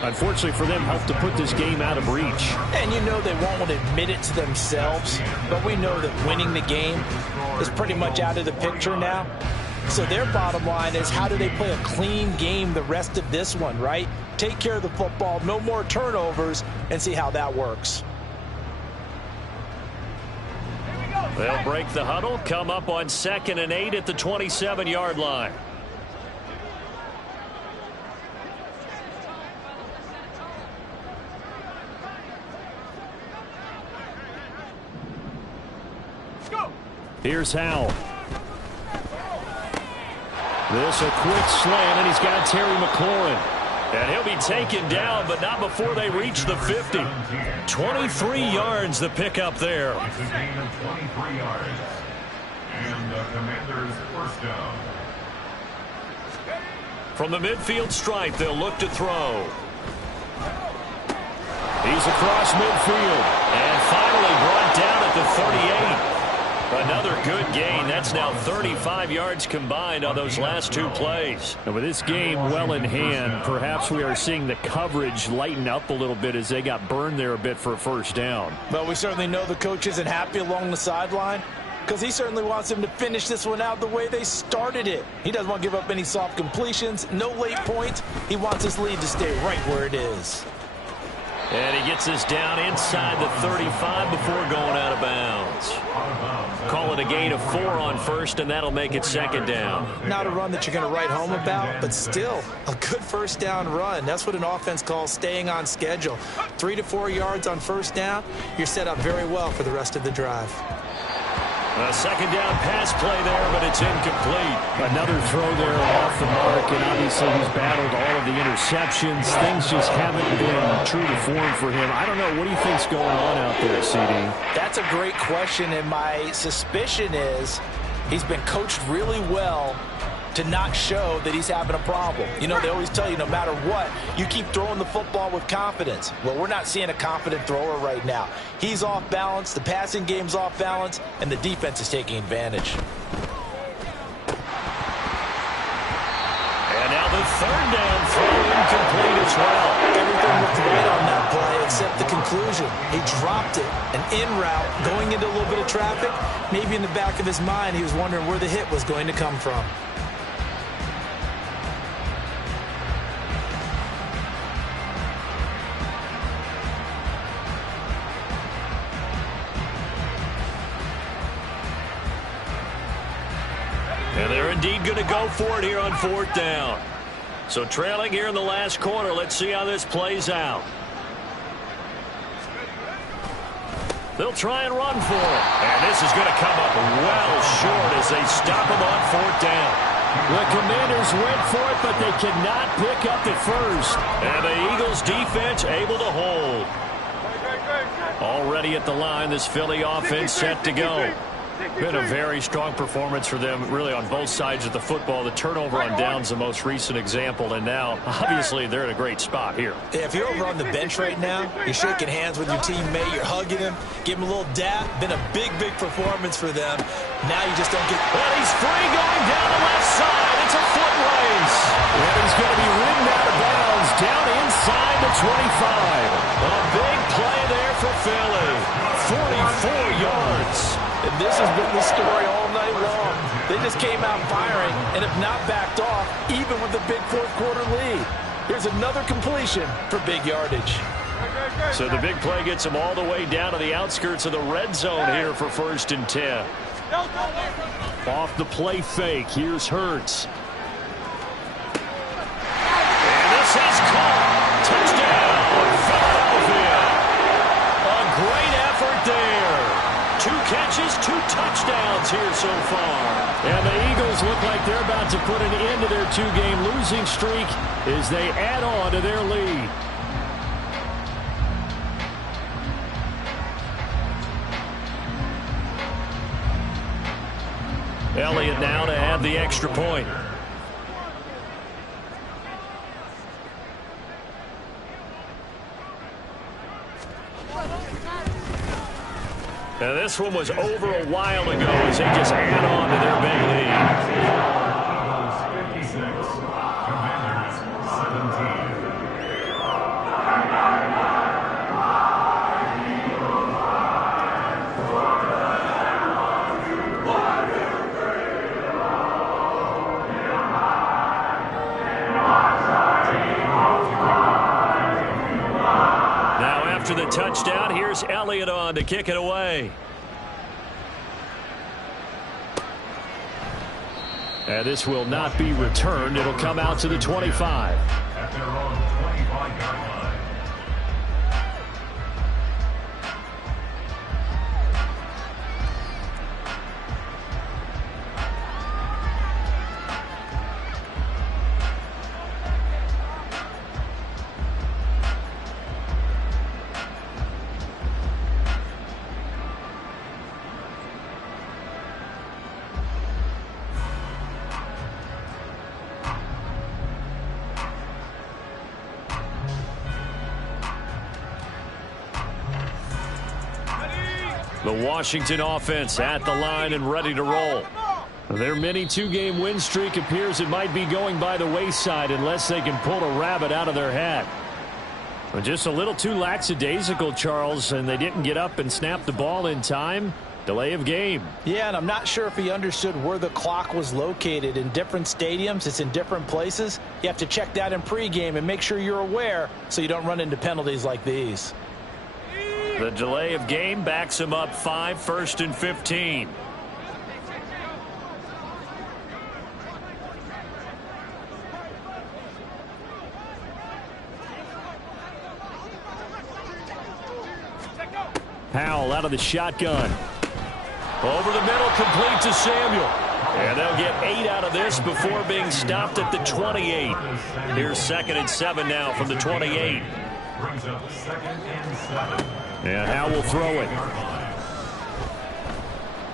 unfortunately for them, helped to put this game out of reach. And you know they won't admit it to themselves, but we know that winning the game is pretty much out of the picture now. So their bottom line is, how do they play a clean game the rest of this one, right? Take care of the football, no more turnovers, and see how that works. They'll break the huddle, come up on 2nd and 8 at the 27-yard line. Here's Howell. This a quick slant, and he's got Terry McLaurin. And he'll be taken down, but not before they reach the 50. 23 yards the pickup there. It's a gain of 23 yards. And the Commanders' first down. From the midfield stripe, they'll look to throw. He's across midfield. And finally brought down at the 38. Another good gain. That's now 35 yards combined on those last 2 plays. And with this game well in hand, perhaps we are seeing the coverage lighten up a little bit as they got burned there a bit for a first down. But we certainly know the coach isn't happy along the sideline, because he certainly wants them to finish this one out the way they started it. He doesn't want to give up any soft completions, no late points. He wants his lead to stay right where it is. And he gets this down inside the 35 before going out of bounds. Call it a gain of 4 on first, and that'll make it 2nd down. Not a run that you're going to write home about, but still a good first down run. That's what an offense calls staying on schedule. 3 to 4 yards on first down, you're set up very well for the rest of the drive. A 2nd down pass play there, but it's incomplete. Another throw there off the mark, and obviously he's battled all of the interceptions. Things just haven't been true to form for him. I don't know. What do you think's going on out there, CD? That's a great question, and my suspicion is he's been coached really well to not show that he's having a problem. You know, they always tell you no matter what, you keep throwing the football with confidence. Well, we're not seeing a confident thrower right now. He's off balance, the passing game's off balance, and the defense is taking advantage. And now the 3rd down throw incomplete as well. Everything looked right on that play except the conclusion. He dropped it, an in route, going into a little bit of traffic. Maybe in the back of his mind, he was wondering where the hit was going to come from. And they're indeed going to go for it here on 4th down. So trailing here in the last quarter. Let's see how this plays out. They'll try and run for it. And this is going to come up well short as they stop him on 4th down. The Commanders went for it, but they cannot pick up at first. And the Eagles defense able to hold. Already at the line, this Philly offense set to go. Been a very strong performance for them, really, on both sides of the football. The turnover on downs, the most recent example, and now, obviously, they're in a great spot here. Yeah, if you're over on the bench right now, you're shaking hands with your teammate, you're hugging him, give him a little dap. Been a big, big performance for them. Now you just don't get... Well, he's free going down the left side. It's a foot race. And he's going to be ridden out of bounds down inside the 25. A big play there for Philly. 44 yards. And this has been the story all night long. They just came out firing and have not backed off, even with the big fourth-quarter lead. Here's another completion for big yardage. So the big play gets them all the way down to the outskirts of the red zone here for 1st and 10. Off the play fake, here's Hurts. And this is caught. Touchdown, Philadelphia. A great effort there. 2 catches, 2 touchdowns here so far. And the Eagles look like they're about to put an end to their 2-game losing streak as they add on to their lead. Elliott now to have the extra point. Now this one was over a while ago as they just add on to their big Eagles 56, Commanders 17. Now after the touchdown, here's Elliott on to kick it away. And this will not be returned. It'll come out to the 25. At their own 25-yard line. The Washington offense at the line and ready to roll. Their mini 2-game win streak appears it might be going by the wayside unless they can pull a rabbit out of their hat. Just a little too lackadaisical, Charles, and they didn't get up and snap the ball in time. Delay of game. Yeah, and I'm not sure if he understood where the clock was located. In different stadiums, it's in different places. You have to check that in pregame and make sure you're aware so you don't run into penalties like these. The delay of game backs him up 5, 1st and 15. Powell out of the shotgun. Over the middle, complete to Samuel. And they'll get 8 out of this before being stopped at the 28. Here's 2nd and 7 now from the 28. Brings up 2nd and 7. And Howell will throw it.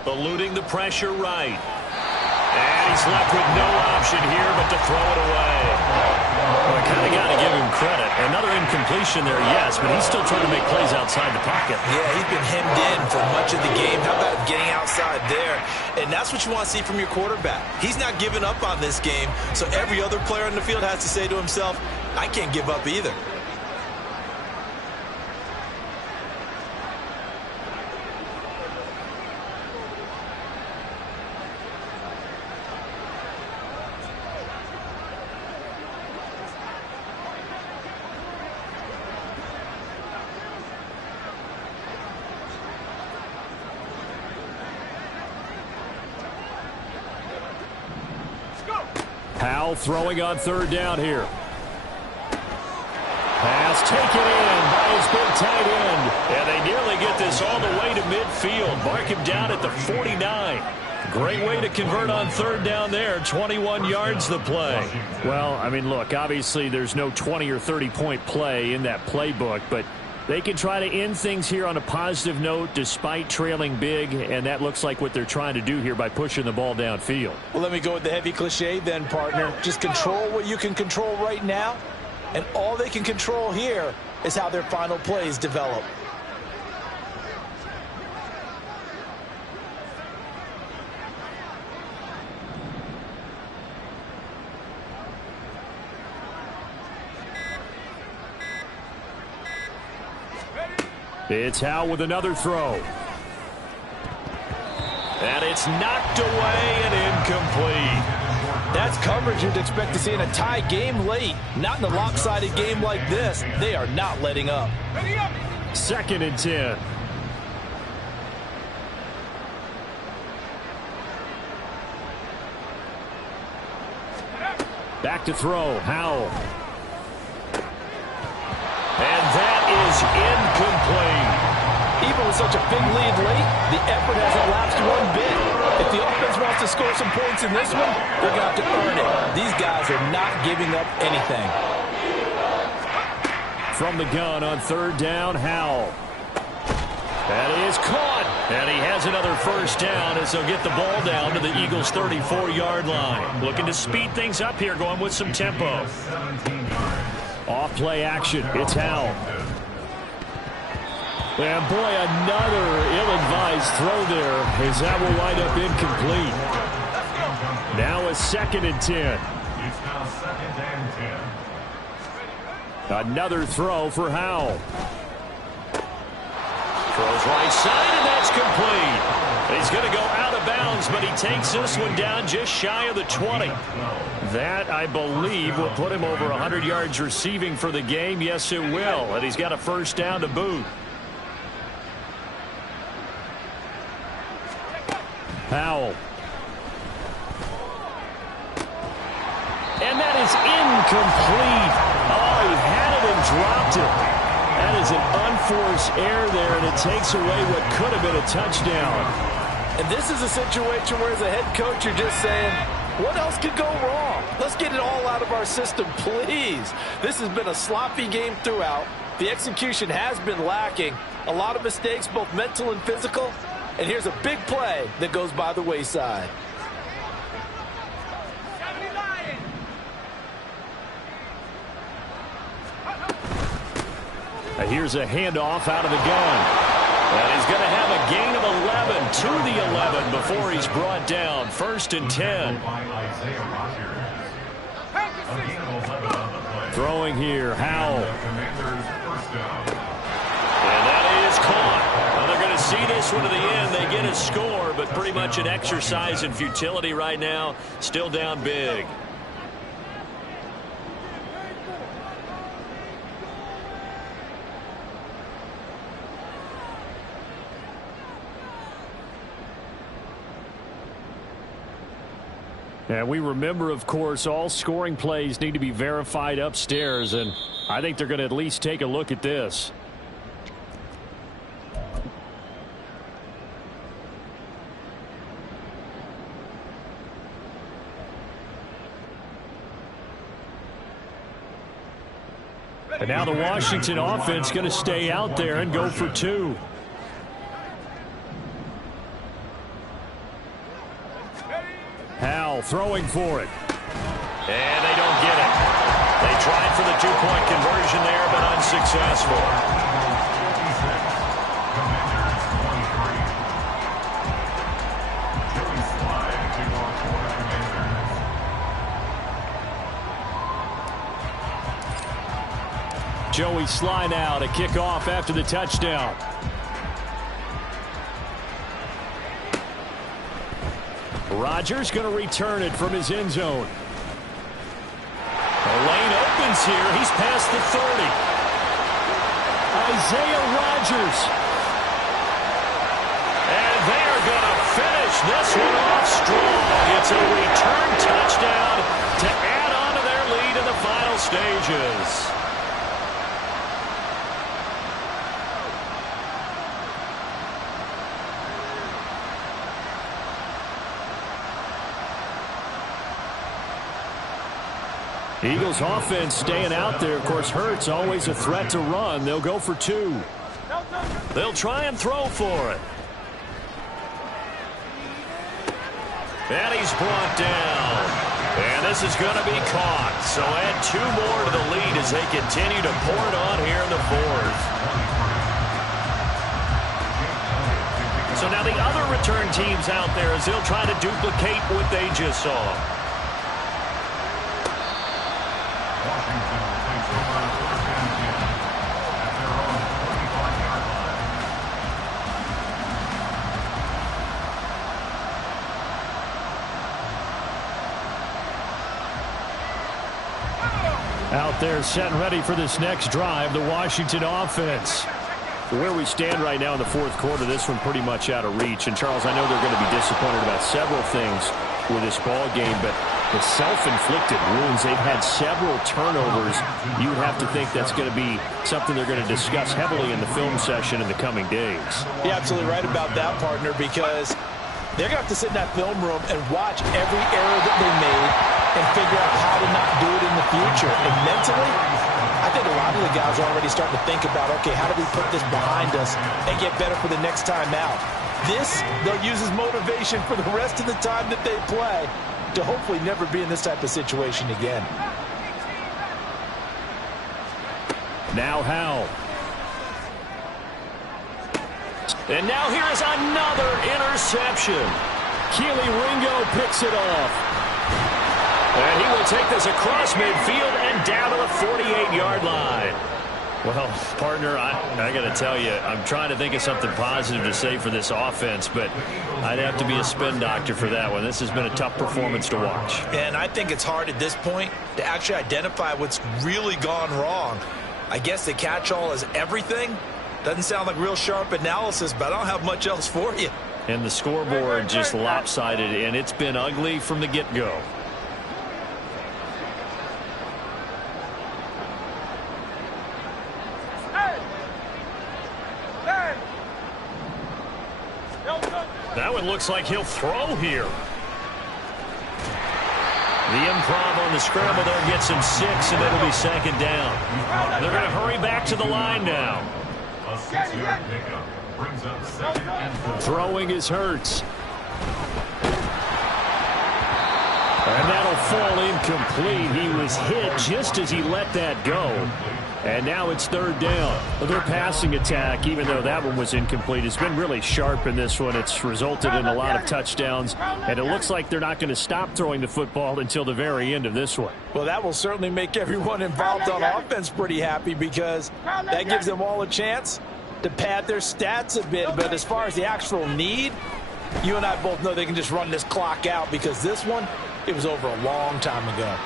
Eluding the pressure right. And he's left with no option here but to throw it away. Well, I kind of got to give him credit. Another incompletion there, yes, but he's still trying to make plays outside the pocket. Yeah, he's been hemmed in for much of the game. How about getting outside there? And that's what you want to see from your quarterback. He's not giving up on this game, so every other player on the field has to say to himself, I can't give up either. Powell throwing on 3rd down here. Pass taken in by his big tight end. And they nearly get this all the way to midfield. Mark him down at the 49. Great way to convert on third down there. 21 yards the play. Well, I mean, look, obviously there's no 20 or 30-point play in that playbook, but they can try to end things here on a positive note despite trailing big, and that looks like what they're trying to do here by pushing the ball downfield. Well, let me go with the heavy cliche then, partner. Just control what you can control right now, and all they can control here is how their final plays develop. It's Howe with another throw. And it's knocked away and incomplete. That's coverage you'd expect to see in a tie game late. Not in a lopsided game like this. They are not letting up. 2nd and 10. Back to throw. Howe. And that is incomplete. Even with such a big lead late, the effort hasn't lapsed one bit. If the offense wants to score some points in this one, they're going to have to earn it. These guys are not giving up anything. From the gun on third down, Howe. That is caught. And he has another first down as they'll get the ball down to the Eagles' 34-yard line. Looking to speed things up here, going with some tempo. Off-play action. It's Howe. And boy, another ill-advised throw there as that will wind up incomplete. Now a 2nd and 10. It's now 2nd and 10. Another throw for Howe. Throws right side, and that's complete. He's going to go out of bounds, but he takes this one down just shy of the 20. That, I believe, will put him over 100 yards receiving for the game. Yes, it will. And he's got a first down to boot. Powell. And that is incomplete. Oh, he had it and dropped it. That is an unforced error there, and it takes away what could have been a touchdown. And this is a situation where, as a head coach, you're just saying, what else could go wrong? Let's get it all out of our system, please. This has been a sloppy game throughout. The execution has been lacking. A lot of mistakes, both mental and physical. And here's a big play that goes by the wayside. And here's a handoff out of the gun. And he's going to have a gain of 11 to the 11 before he's brought down. 1st and 10. Throwing here, Howell. And that is caught. Well, they're going to see this one to the end. They get a score, but pretty much an exercise in futility right now. Still down big. And we remember, of course, all scoring plays need to be verified upstairs, and I think they're going to at least take a look at this. And now the Washington offense going to stay out there and go for two. Howell throwing for it. And they don't get it. They tried for the two-point conversion there, but unsuccessful. Joey Slye now to kick off after the touchdown. Rodgers going to return it from his end zone. The lane opens here. He's past the 30. Isaiah Rodgers. And they're going to finish this one off strong. It's a return touchdown to add on to their lead in the final stages. Eagles offense staying out there. Of course, Hurts always a threat to run. They'll go for 2. They'll try and throw for it. And he's brought down. And this is going to be caught. So add 2 more to the lead as they continue to pour it on here in the 4th. So now the other return teams out there as they'll try to duplicate what they just saw. Washington takes over 1st and 10 at their own 25-yard line. Out there set and ready for this next drive, the Washington offense. Where we stand right now in the 4th quarter, this one pretty much out of reach. And, Charles, I know they're going to be disappointed about several things with this ball game, but the self-inflicted wounds, they've had several turnovers. You have to think that's going to be something they're going to discuss heavily in the film session in the coming days. You're absolutely right about that, partner, because they're going to have to sit in that film room and watch every error that they made and figure out how to not do it in the future. And mentally, I think a lot of the guys are already starting to think about, okay, how do we put this behind us and get better for the next time out? This, they'll use as motivation for the rest of the time that they play to hopefully never be in this type of situation again. Now Howell. And now here is another interception. Keely Ringo picks it off. And he will take this across midfield and down to the 48-yard line. Well, partner, I got to tell you, I'm trying to think of something positive to say for this offense, but I'd have to be a spin doctor for that one. This has been a tough performance to watch. And I think it's hard at this point to actually identify what's really gone wrong. I guess the catch-all is everything. Doesn't sound like real sharp analysis, but I don't have much else for you. And the scoreboard just lopsided, and it's been ugly from the get-go. That one looks like he'll throw here. The improv on the scramble there gets him 6, and it'll be 2nd down. They're going to hurry back to the line now. A 6-yard pickup brings up 2nd and 4. Throwing is Hurts. And that'll fall incomplete. He was hit just as he let that go. And now it's 3rd down. Their passing attack, even though that one was incomplete, has been really sharp in this one. It's resulted in a lot of touchdowns, and it looks like they're not going to stop throwing the football until the very end of this one. Well, that will certainly make everyone involved on offense pretty happy because that gives them all a chance to pad their stats a bit. But as far as the actual need, you and I both know they can just run this clock out because this one, it was over a long time ago.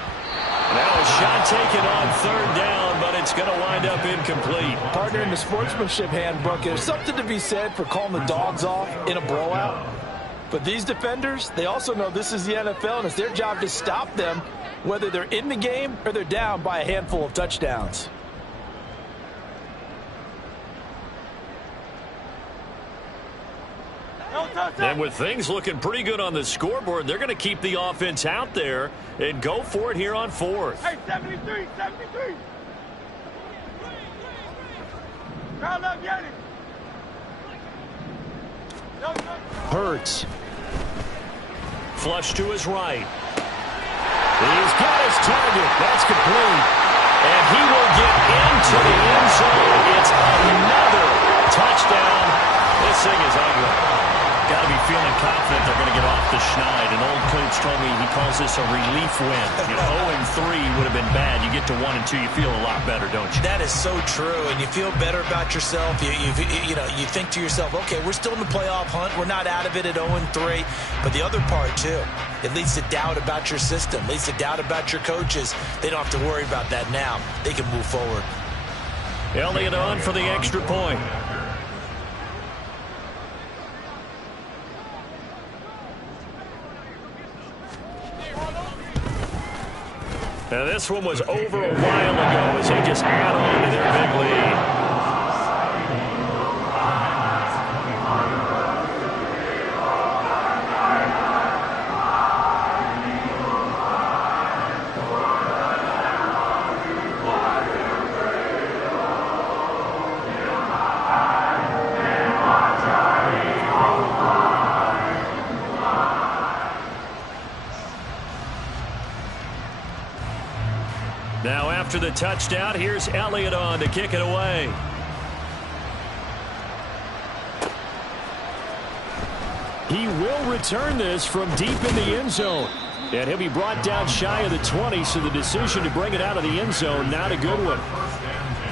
Now a shot taken on 3rd down, but it's going to wind up incomplete. Partner, in the sportsmanship handbook, there's something to be said for calling the dogs off in a blowout. But these defenders, they also know this is the NFL, and it's their job to stop them, whether they're in the game or they're down by a handful of touchdowns. And with things looking pretty good on the scoreboard, they're going to keep the offense out there and go for it here on 4th. Hey, 73. Round up, get it. Hurts. Flush to his right. He's got his target. That's complete. And he will get into the end zone. It's another touchdown. This thing is ugly. Got to be feeling confident they're going to get off the schneid. An old coach told me he calls this a relief win. 0-3 would have been bad. You get to 1-2, you feel a lot better, don't you? That is so true, and you feel better about yourself. You think to yourself, okay, we're still in the playoff hunt. We're not out of it at 0-3. But the other part, too, it leads to doubt about your system. It leads to doubt about your coaches. They don't have to worry about that now. They can move forward. Elliott on for the extra point. Now this one was over a while ago as they just add on to their big lead. Now after the touchdown, here's Elliott on to kick it away. He will return this from deep in the end zone. And he'll be brought down shy of the 20, so the decision to bring it out of the end zone, not a good one. First and 10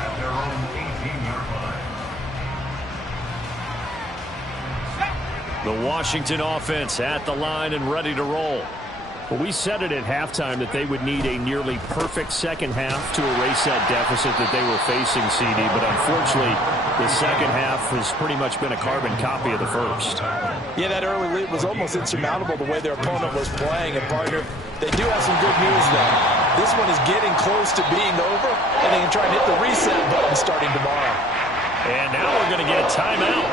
at their own 18-yard line. The Washington offense at the line and ready to roll. Well, we said it at halftime that they would need a nearly perfect second half to erase that deficit that they were facing, CD. But unfortunately, the second half has pretty much been a carbon copy of the first. Yeah, that early lead was almost insurmountable the way their opponent was playing. And, partner, they do have some good news, though. This one is getting close to being over, and they can try and hit the reset button starting tomorrow. And now we're going to get a timeout.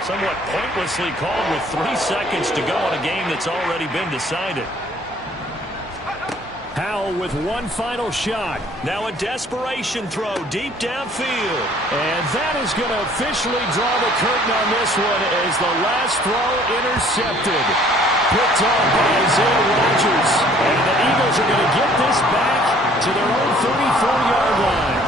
Somewhat pointlessly called with 3 seconds to go in a game that's already been decided. Howell with one final shot. Now a desperation throw deep downfield. And that is going to officially draw the curtain on this one as the last throw intercepted. Picked off by Isaiah Rodgers. And the Eagles are going to get this back to their own 34-yard line.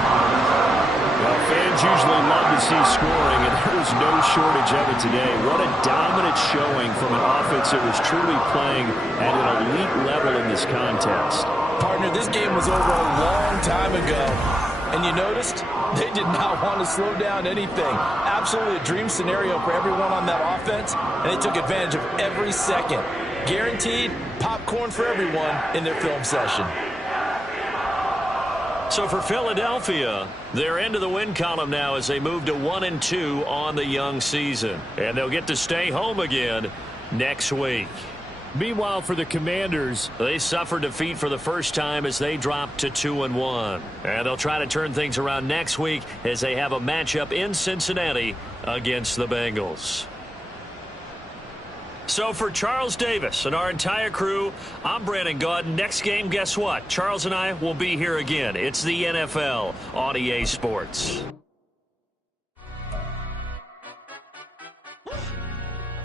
Well, fans usually love to see scoring, and there was no shortage of it today. What a dominant showing from an offense that was truly playing at an elite level in this contest. Partner, this game was over a long time ago, and you noticed they did not want to slow down anything. Absolutely a dream scenario for everyone on that offense, and they took advantage of every second. Guaranteed popcorn for everyone in their film session. So for Philadelphia, they're into the win column now as they move to 1-2 on the young season. And they'll get to stay home again next week. Meanwhile, for the Commanders, they suffered defeat for the first time as they dropped to 2-1. And they'll try to turn things around next week as they have a matchup in Cincinnati against the Bengals. So for Charles Davis and our entire crew, I'm Brandon Gaudin. Next game, guess what? Charles and I will be here again. It's the NFL on EA Sports.